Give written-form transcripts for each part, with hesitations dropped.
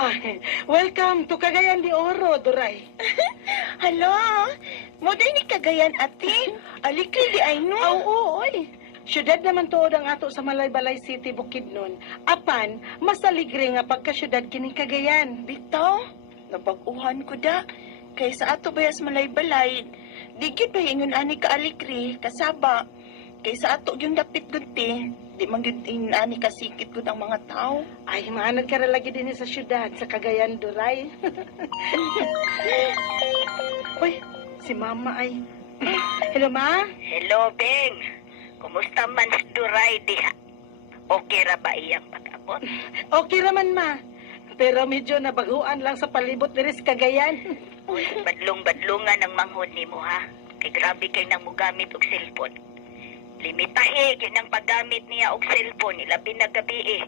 Ay, welcome to Cagayan de Oro, Duray. Hello? Mo day ni Cagayan ate? Alikri di ay no? Oo, oy. Syudad naman tuod ang ato sa Malaybalay City, Bukidnon. Apan, mas aligre nga pagkasyudad kining Cagayan. Bitaw, napag-uhan ko da. Kay sa ato bayas malay-balay, digit ba ingon ani ka alikri, kasaba. Kay sa ato yung dapit gunti, di man gyud ani kasikit ko ng mga tao. Ay, maanad ka ra lagi din sa syudad, sa Cagayan, Duray. Uy, si Mama ay... Hello, Ma? Hello, Beng. Kumusta man si Duray diha? Okay ra ba iyang pag-abot? Okay raman, Ma. Pero medyo nabaguan lang sa palibot diri sa Cagayan. Uy, badlong-badlungan ang manghod nimo ha. Kay grabe kay nang mugamit og cellphone. Limitahe yun ang paggamit niya og cellphone ilabi na gabi eh.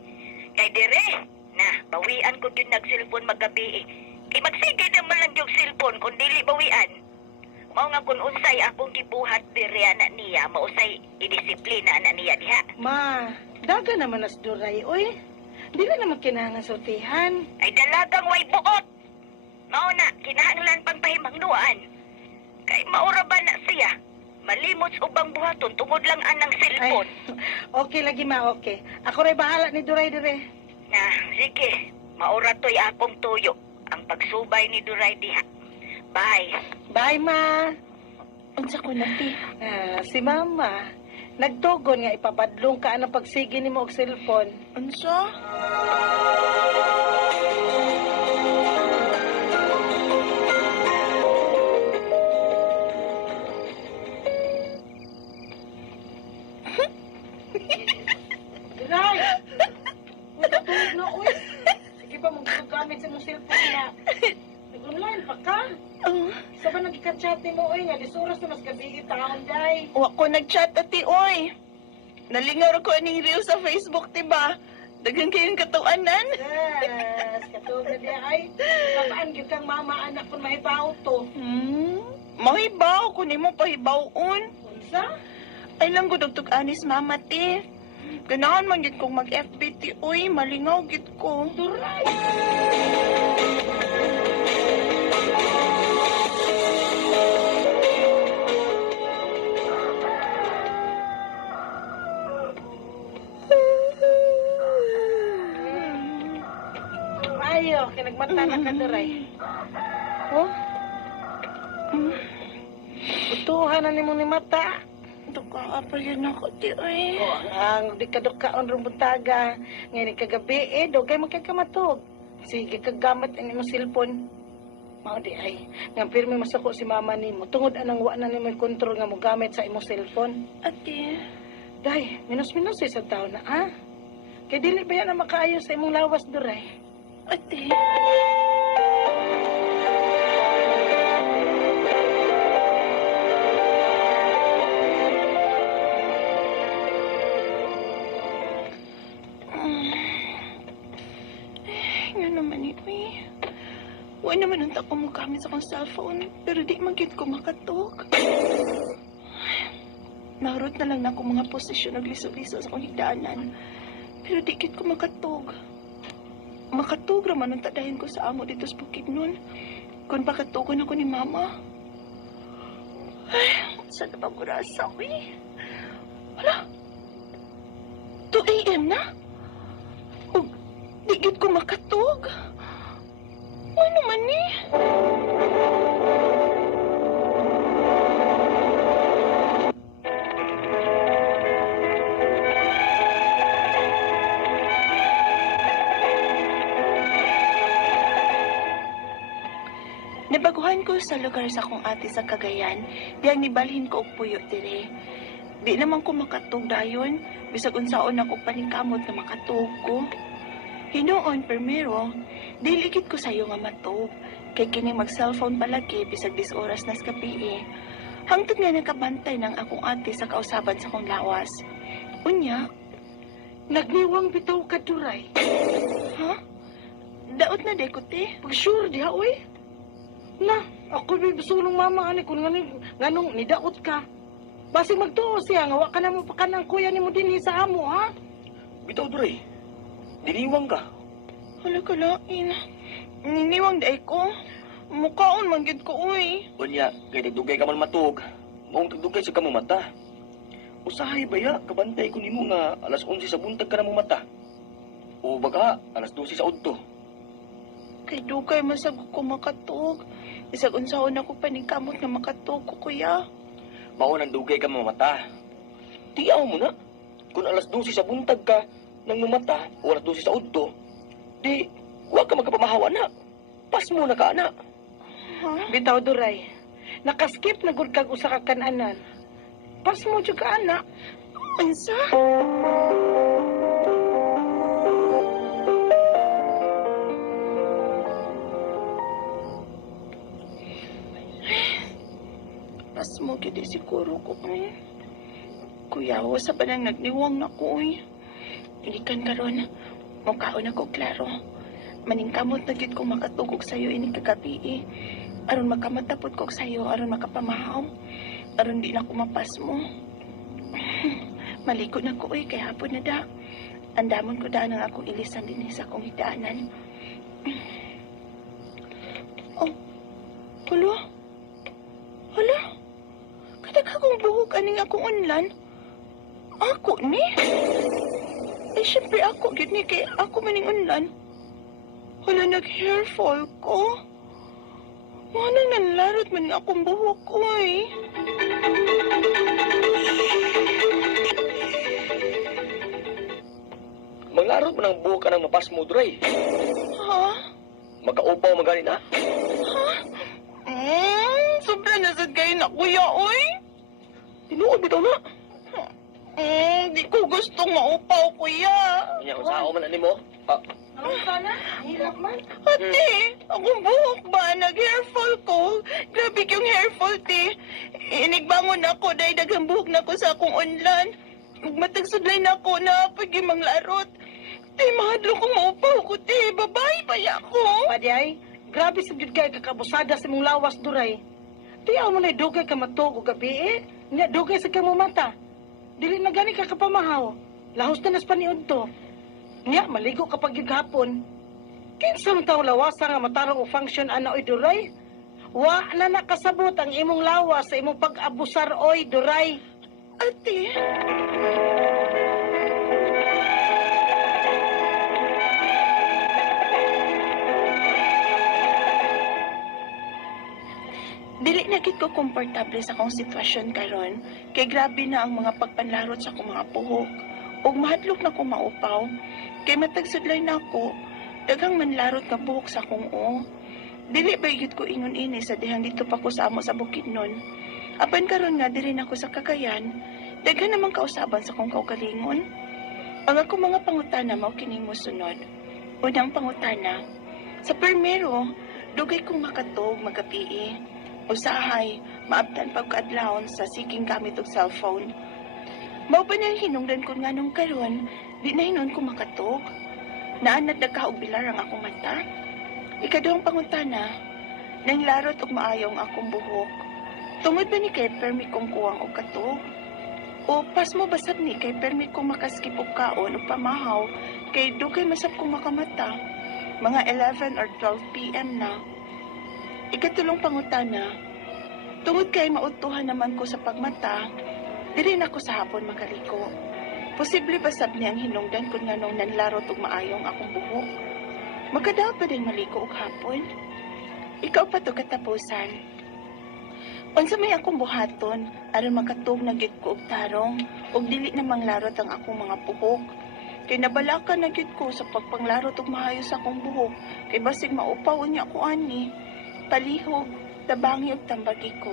Kay dire, na, bawian ko yun nag-cellphone magabi eh. Kay magsigay naman lang yung cellphone kung dili bawian. Mao nga kung unsay akong gibuhat dire ana niya, mausay idisiplina ana niya diha. Ma, daga naman as Duray, uy. Di na naman kinahanglan sortihan. Ay dalagang way buot. Mao na, kinahanglan pang pahimangnuan. Kay maura ba na siya? Malimot sa ubang buhaton tungod lang anang Ay, cellphone. okay lagi, Ma, okay. Ako rin bahala ni Duray dire. Na, sige, maura to'y akong tuyo. Ang pagsubay ni Duray diha. Bye. Bye, Ma. Unsa ko na ti? Si Mama, nagtugon nga ipapadlong ka ang pagsigi ni mo og cellphone. Unsa? Duray! Uy, katulog na, uy. Sige pa, magkagamit sa mong cellphone na. Nag-online pa ka? Sa ba nagkika-chat ni mo, uy, nga lisuras na mas gabi taon, day. Wa ko nag-chat ati oy. Nalingaw ko ning reel sa Facebook, tiba? Dagan kayong katuanan. Yes, katulog na diya, ay. Kapaan gyud kang mama, anak kung mahibaw to. Mahibaw ko nimo pahibawon. Unsa? Ay lang ko dugtog anis mama ti. Ganahan man gid kong mag-FB ti oy, malingaw gid ko. Duray! Ayo, kinagmata na ka, Duray. Oh? Utuhan na ni mo ni mata. Duka pa yun ako ti oy. Oh, ang di ka dukaon rumbutaga. Ngayon kagabi dugay magkakamatog. Sige, kagamit ang imong cellphone. Mao di ay. Nga pirmi masako si mama nimo. Tungod anang wa na nimo kontrol nga mo gamit sa imong cellphone. Ate, Day, minus-minus sa taon na, ha? Kay dili ba yan na makaayo sa imong lawas, Duray? ate. Nga naman ni Uy. Huwag naman ang tako mo gamit sa kong cellphone, pero di magit ko makatog. Narot na lang na ako mga posisyon nagliso-liso sa kong higdaanan, pero di git ko makatog. Makatog raman ang tadahin ko sa amo dito sa Bukidnon. Kung pakatugon ako ni Mama. Ay, saan na ba murasa, Uy? Wala. 2 a.m. na? O, di git ko makatog. Ano man ni? Nabaguhan ko sa lugar sa akong ate sa Cagayan, diyang nibalhin ko og puyo dire. Di naman ko makatog dayon, bisag unsaon ako paningkamot na makatog ko. Hinoon, permero, diligit ko sayo nga matog, kay kini mag-cellphone palagi bisag 10 oras nas kapi. Hangtod nga nakabantay ng akong ate sa kausaban sa akong lawas. Unya, Nagniwang bitaw ka, Duray. ha? Daot na dekote. Pag sure diha, uy. Na, ako may bisulong mama ani kung nganong nidaot ka. Basi magtuo siya nga wa ka na mo pa kanang kuya nimo dinhi sa amo, ha? Bitaw, Duray. Diniwang ka. Hala kalain. Niniwang day ko. Mukaon man gid ko, uy. Unya, kay dugay ka man matug. Maong tagdugay sa kamo mata. Usahay baya, kabantay ko nimo nga alas 11 sa buntag ka na mo mata. O baga, alas 12 sa udto. Kay dugay masagok ko makatug. Isag unsahon ako paningkamot na makatug ko, kuya. Mao nang dugay ka mo mata. Tiyaw mo na. Kung alas 12 sa buntag ka nang mamata o alas 12 sa udto, di, huwag ka magkapamahawa na. Pas mo na ka, anak. Ha? Bitaw duray. Nakaskip na gud kag usa ka kananan. Pas mo jud ka anak. Unsa? Pas mo gid siguro ko, uy. Kuya, wa sa panang nagniwang na ko, uy. Ilikan karon, mukhaon ako klaro. Maningkamot na gid ko makatugog sa'yo ini kagabi, eh. Aron makamatapot ko sa'yo, aron makapamahaw. Aron di na ko mapas mo. Maliko na ko, uy, kay hapon na da. Andamon ko da nang akong ilisan din sa akong hidaanan. Oh, hulo? Hala? Kadaghagang buhok aning akong unlan. Ako ni? Eh, syempre ako, gid ni kay ako maning unlan. Hala, nag-hair fall ko. Manang nanlarot man akong buhok ko, eh. Mangarot mo ng buhok ka ng mapas mo, Dray. Ha? Magkaupaw maganin, ha? Sobra na sad kayo na, kuya, oy. Tinuod bitaw na. Di ko gustong maupaw, kuya. Kanya, kung saan man mo. Ano sana? Hirap man. Ate, akong buhok ba? Nag-hair fall ko. Grabe yung hair fall, te. Inigbangon ako dahil daghang buhok na ko sa akong unlan. Magmatagsudlay na ako na pagimang larot. Te, mahadlo kong maupaw ko, te. Babae pa ya ako. Padyay, grabe sa gud kay kakabusada sa mong lawas duray. Tiyaw mo na dugay ka matug og gabi eh. Nya dugay sa kamo mata. Dili na gani ka kapamahaw. Lahos na nas paniud to. Nya maligo kapag gyud hapon. Kinsa man taw lawasa nga matarong og function ana oy duray? Wa na nakasabot ang imong lawas sa imong pag-abusar oy duray. Ate, dili na gid ko komportable sa akong sitwasyon karon. Kay grabe na ang mga pagpanlarot sa akong mga buhok. Ug mahadlok na ko maupaw. Kay matagsudlay na ako, daghang manlarot nga buhok sa akong o. Dili ba gid ko ingon ini sa dihang dito pa ko sa amo sa Bukidnon. Apan karon nga diri na ko sa Cagayan, daghan namang kausaban sa akong kaugalingon. Ang ako mga pangutana mao kining mosunod. Unang pangutana, sa primero, dugay kong makatog magabi. Usahay, maabtan pagkaadlawon sa siging gamit og cellphone. Mao pa nang hinungdan ko nga nung karon, di na hinon ko makatog. Naanad nagka og bilar ang akong mata. Ikaduhang pangutana, nang larot og maayong akong buhok. Tungod ba ni kay permi kong kuwang og katog? O pas mo basab ni kay permi kong makaskip og kaon og pamahaw kay dugay masab kong makamata. Mga 11 or 12 p.m. na. Ikatulong pangutana, tungod kay mautuhan naman ko sa pagmata, dili na ko sa hapon makaliko. Posible ba sab ni ang hinungdan kung nga nung nanlarot og maayong akong buhok? Magkadaw pa din maliko og hapon? Ikaw pa to katapusan. Unsa may akong buhaton, aron makatug na gyud ko og tarong, ug dili na manglarot ang akong mga buhok. Kay nabalakan na gyud ko sa pagpanglarot og maayo sa akong buhok, kay basig maupaw niya ko ani. Palihog, tabangi ug tambagi ko.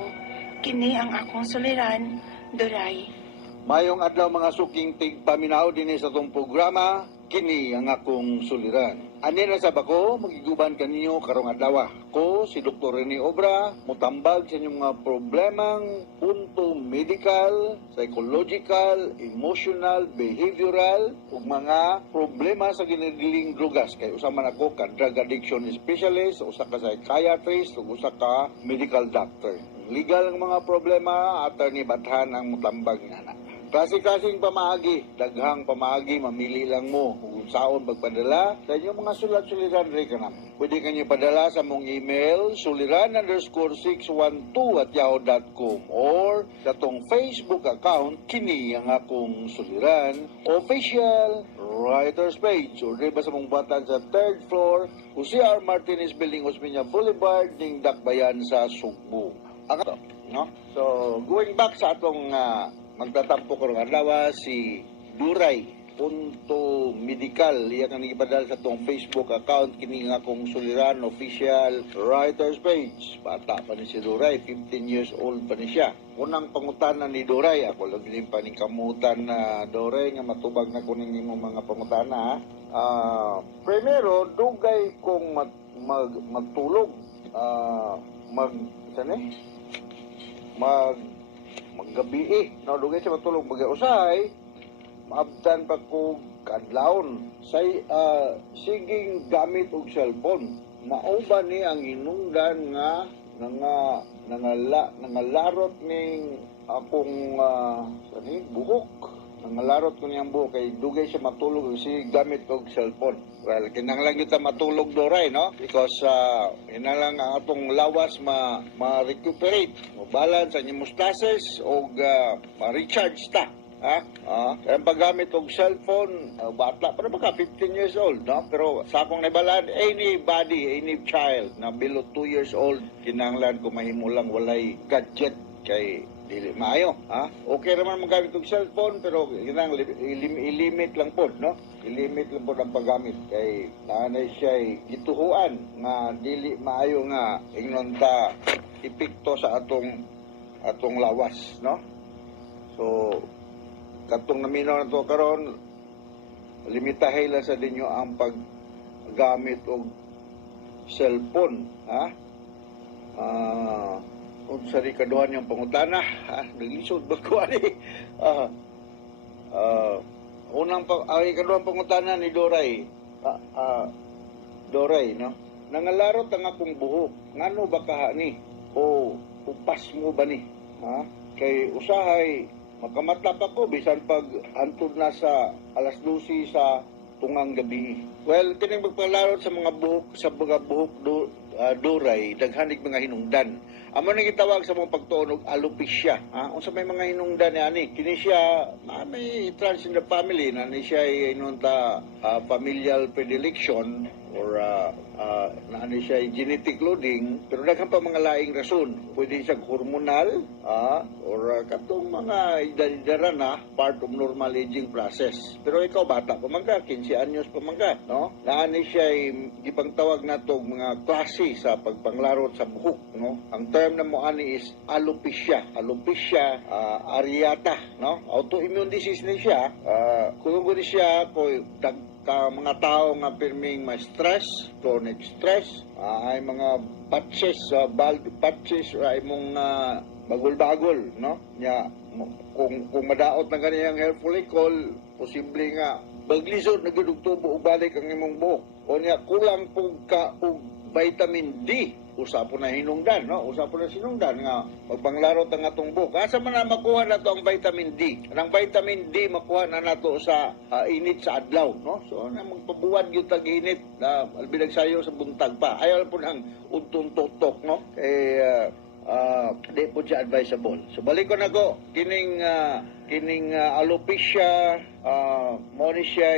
Kini ang akong suliran, Duray. Mayong adlaw mga suking tigpaminaw din sa itong programa, kini ang akong suliran. Ani na sa bako, magiguban kaninyo karong adlaw. Ko, si Dr. Rene Obra, mutambag sa inyong mga problemang punto medical, psychological, emotional, behavioral, ug mga problema sa ginigiling drugas. Kay usa man ako ka drug addiction specialist, usa ka psychiatrist, ug usa ka medical doctor. Legal ang mga problema, attorney Bathan ang mutambag nga na. Klase-klaseng pamaagi, daghang pamaagi, mamili lang mo kung saan magpadala sa inyong mga sulat-suliran rin ka na. Pwede kanyo padala sa mong email, suliran_612@yahoo.com or sa tong Facebook account, kini ang akong suliran, official writer's page. O ba sa mong batan sa 3rd floor, Jose R. Martinez Building, Osmeña Boulevard, ning Dakbayan sa Sugbo. Ang no? So, going back sa atong magtatampo karong adlaw si Duray.medical iya kang ipadal sa tong Facebook account kini nga akong suliran official writer's page. Bata pa ni si Duray, 15 years old pa ni siya. Unang pangutanan ni Duray, ako laglim pa ni kamutan na Duray nga matubag na kuning imong mga pangutana. Primero, dugay kong magtulog. Maggabi no, dugay siya matulog mag-usay, maabtan pa ko kadlawon say siging gamit og cellphone. Mao ba ni ang hinungdan nga nangalarot ning akong buhok. Nangalarot ko niyang buhok kay dugay siya matulog si gamit og cellphone. Well, kinahanglan kita matulog Doray, no? Because inalang ang atong lawas ma-recuperate, ma-balance ang hemostasis o ma-recharge ta. Kaya paggamit og cellphone, bata pa na baka 15 years old, no? Pero sa akong nabalaan, any child na below 2 years old, kinahanglan ko mahimulang walay gadget kay dili maayo, Okay naman magamit og cellphone pero kinahanglan i-limit lang pod, no? I-limit lang pod ang paggamit kay nanay siya gituhuan nga dili maayo nga ingnon ta epekto sa atong lawas, no? So katong naminaw na to karon, limitahay lang sa dinyo ang paggamit og cellphone, kung sa rikaduhan yung pangutana, naglisod ba ko ani? Ikaduhan pangutana ni Doray, Doray, no? Nangalarot ang akong buhok, ngano ba kaha ni? O upas mo ba ni? Kay usahay, makamatap ako, bisan pag antod na sa alas 12 sa tungang gabi. Well, kining magpalarot sa mga buhok, Doray, daghanig mga hinungdan. Amo nang gitawag sa mga pagtuon og alopecia, unsa may mga hinungdan ni ani? Kini siya may trans in the family na ni siya inunta familial predilection or naani siya genetic loading, pero daghan pa mga laing rason. Pwede siya hormonal or katong mga idadara na part of normal aging process. Pero ikaw bata pa man ka, 15 anyos pa man ka, no? Naani siya gipang tawag nato mga klase sa pagpanglarot sa buhok, no? Ang term na mo ani is alopecia areata, no? Autoimmune disease ni siya. Kung gani siya ko mga tao nga pirming ma-stress, chronic stress, ay mga patches, bald patches, ay mong bagol-bagol, no? Kung madaot na ganyan hair follicle, posible nga baglisod na gudugtubo o balik ang imong buhok. O niya, kulang po ka og vitamin D. Usapo na hinungdan, no? Usapo na sinungdan nga magpanglarot ang atong buhok. Asa man na makuha na to ang vitamin D? Ang vitamin D makuha na nato sa init sa adlaw, no? So na magpabuwad gyud tag init na albinagsayo sa buntag pa. Ayaw po nang untong tutok, no? Di po siya advisable. So balik ko na ko kining alopecia, mo ni siya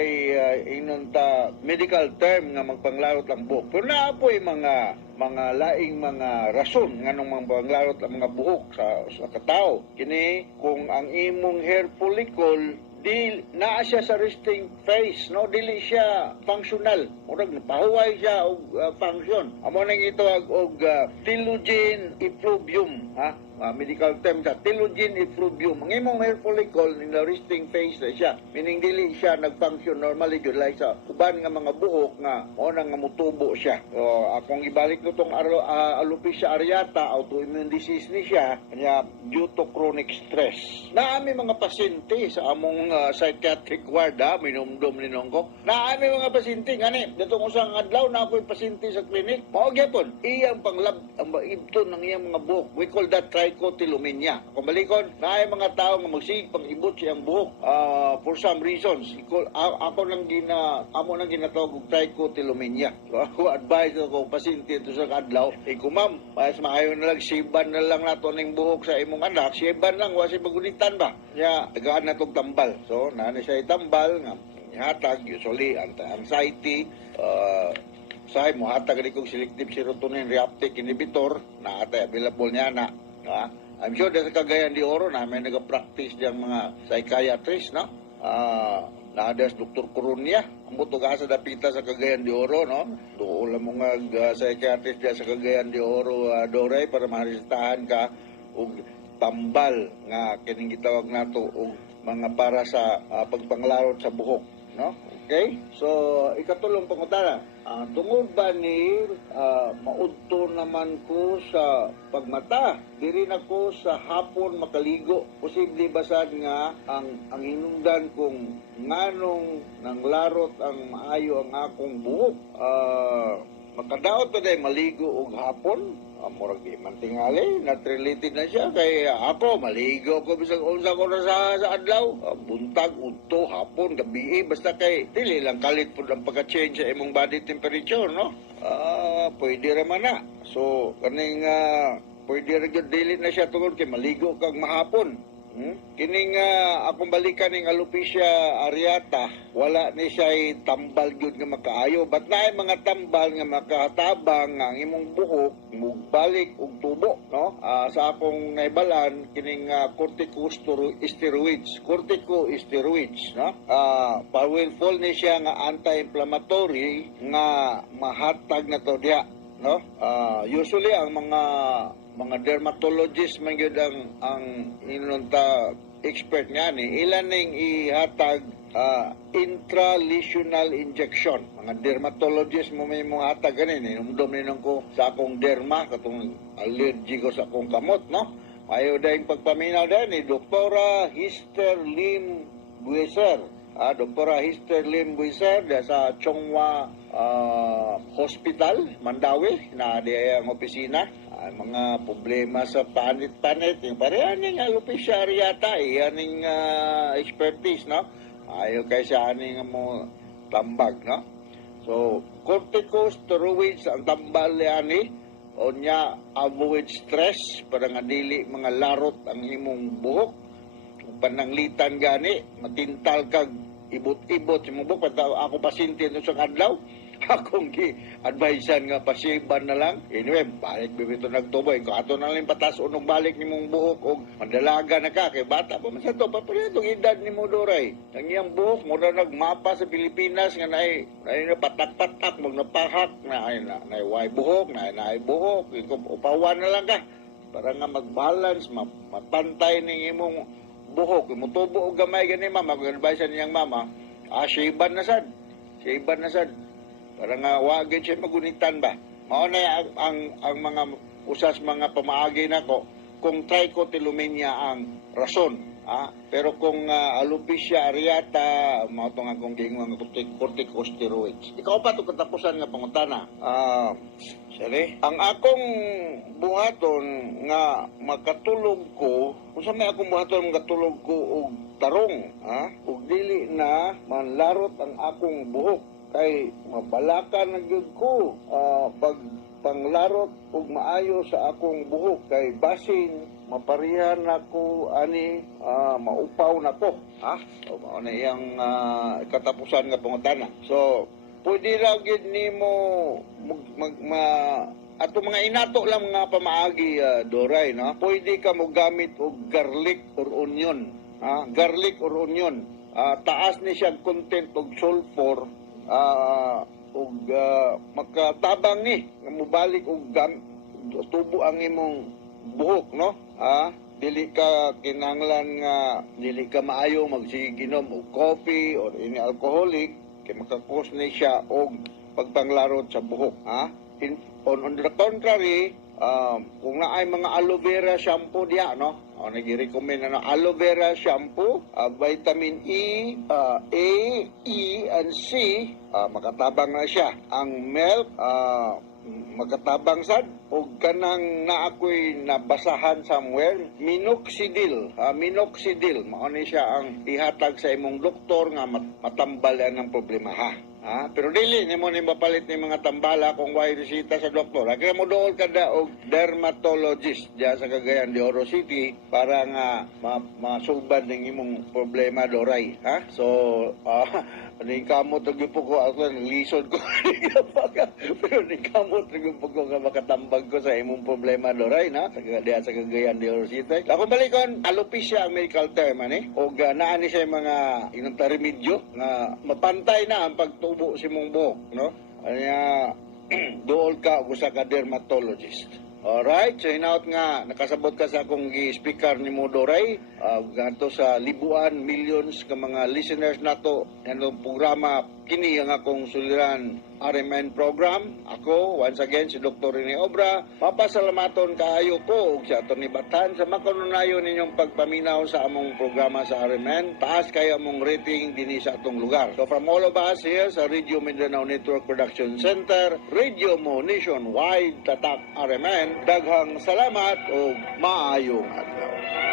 inunta medical term nga magpanglarot ang buhok. Pero naapoy mga laing mga rason nga nung magpanglarot ang mga buhok sa katao. Kini kung ang imong hair follicle di naa siya sa resting phase, no? Dili siya functional. Murag napahuway siya og function. Amo nang itawag og telogen effluvium, medical term sa telogen effluvium. Ang imong hair follicle in the resting phase na siya. Meaning dili siya nag-function normally jud like sa uban nga mga buhok nga mo nang mutubo siya. So akong ibalik ko tong alopecia areata, autoimmune disease ni siya, kanya due to chronic stress. Naami mga pasyente sa among psychiatric ward, minumdum ni nongko. Naami mga pasyente ngani datong usang adlaw na ako'y pasyente sa klinik. Mao gyapon iyang panglab ang ibton ng iyang mga buhok. We call that trichotillomania. Kung balikon, na ay mga tao nga magsig pang-ibot siyang buhok for some reasons. Amo nang ginatawag og trichotillomania. So ako advise ako pasyente ito sa kadlaw. Kung ma'am, mas maayo na lang siban na lang nato ning buhok sa imong anak. Siban lang, wasi magunitan ba? Ya, tagaan na tong tambal. So, nana siya itambal nga hatag usually anti-anxiety, say mo hatag ni kong selective serotonin reuptake inhibitor na atay available niya na. I'm sure sa Cagayan de Oro na may nag-practice diyang mga psychiatrist, no? Naadas Dr. Corunia, ang butog asa dapita sa Cagayan de Oro, no? Doon lang mga psychiatrist diya sa Cagayan de Oro, Doray, para maresitahan ka og tambal nga kining gitawag nato og mga para sa pagpanglarot sa buhok, no? Okay? So, ikatulong pangutana. Tungod ba ni maudto naman ko sa pagmata? Diri na ko sa hapon makaligo. Posible ba sad nga ang hinungdan kung nganong nanglarot ang maayo ang akong buhok? Makadaot pa day maligo og hapon? Murag di man tingali, not related na siya. Kay ako, maligo ko bisag unsa ko na sa adlaw. Buntag, udto, hapon, gabi, basta kay dili lang kalit po ang pagka-change sa imong body temperature, no? Pwede raman na. So, kaning pwede rin dili na siya tungod kay maligo kag mahapon. Kining akong balikan ning alopecia areata, wala ni siya tambal gyud nga makaayo. But naay mga tambal nga makatabang nga ang imong buhok mugbalik og tubo, no? Sa akong naibalan kining corticosteroids, no? Powerful ni siya nga anti-inflammatory nga mahatag na to diha, no? Usually ang mga dermatologist man gyud ang inunta expert nga ni ilan ning ihatag intralesional injection. Mga dermatologist mo may mga hatag ganin inumdom ninong ko sa akong derma katong allergy ko sa akong kamot, no? Ayo dahil pagpaminaw dahil ni Doktora Hister Lim Bueser. Doktora Hister Lim Bueser sa Chonghua Hospital, Mandawi, na di ang opisina. Mga problema sa panit-panit, yung parehan yung alopecia areata, yan yung expertise, no? Ayaw kay sa aning mo tambag, no? So, corticosteroids ang tambal yani, o niya avoid stress, para nga dili mga larot ang imong buhok, pananglitan gani, matintal kag ibot-ibot sa mong buhok, ako pasinti no sa kadlaw, akong gi-advisean nga pasiban na lang. Anyway, balik bibito nagtuboy. Kung ato na lang patas unong balik ni mong buhok o mandalaga na ka. Kay bata pa man sa to. Papalit itong edad ni mo, Doray. Ang iyang buhok, muna nagmapa sa Pilipinas nga na patak-patak, magnapahak, na way buhok, na buhok. Upawan na lang ka. Para nga mag-balance, mapantay ng imong buhok. Mutubo o gamay gani, mama. Mag-advisean niyang mama, shaban na sad. Shaban na sad. Para nga wagin siya magunitan ba. Mao na ang mga usas mga pamaagi nako kung trichotillomania ang rason. Pero kung alopecia areata, mao to nga kung gingon corticosteroids. Ikaw pa to katapusan nga pangutana. Sorry. Ang akong buhaton nga makatulog ko, kung sa may akong buhaton makatulog ko og tarong, ug dili na manlarot ang akong buhok. Kay mabalakan na gyud ko pag panglarot ug maayo sa akong buhok kay basin maparihan nako ani maupaw nako so mao na iyang katapusan nga pangutana. So pwede ra gyud nimo ato mga inato lang nga pamaagi, Doray, no? Pwede ka mo gamit og garlic or onion, garlic or onion. Taas ni siya content og sulfur, ug makatabang ni nga mobalik og tubo ang imong buhok, no? Dili ka kinahanglan nga dili ka maayo magsiginom og coffee or any alcoholic kay makakos ni siya og pagpanglarot sa buhok, on the contrary, kung naay mga aloe vera shampoo diya, no? Nag-recommend aloe vera shampoo, vitamin E, A, E, and C, makatabang na siya. Ang milk, makatabang sad o kanang na ako'y nabasahan somewhere minoxidil minoxidil mao ni siya ang ihatag sa imong doktor nga matambal yan ang problema ha. Pero dili nimo ni mapalit ni mga tambala kung way resita sa doktor. Kaya mo dool kada og dermatologist diya sa Cagayan de Oro City para nga masubad ning imong problema doray, ha? So, ning kamot og gyud ko ako lisod ko pero ning kamot og gyud ko nga makatambag ko sa imong problema doray na sa diya sa Cagayan de Oro City. Ako balikon alopecia ang medical term ani og naa ni siya mga inong remedyo nga mapantay na ang pagtubo si mong buhok, no? Anya dool ka og usa ka dermatologist. Alright, so hinaut nga nakasabot ka sa akong gi-speaker ni mo Doray, ganto sa libuan, millions ka mga listeners nato ng programa kini ang akong suliran RMN program. Ako once again si Dr. Rene Obra, mapasalamaton kaayo ko ug si Atty. Batan sa makanunayon ninyong pagpaminaw sa among programa sa RMN. Taas kayo among rating dinhi sa atong lugar. So from all of us here sa Radio Mindanao Network Production Center, Radio Mo Nationwide, Tatak RMN, daghang salamat o maayong adlaw.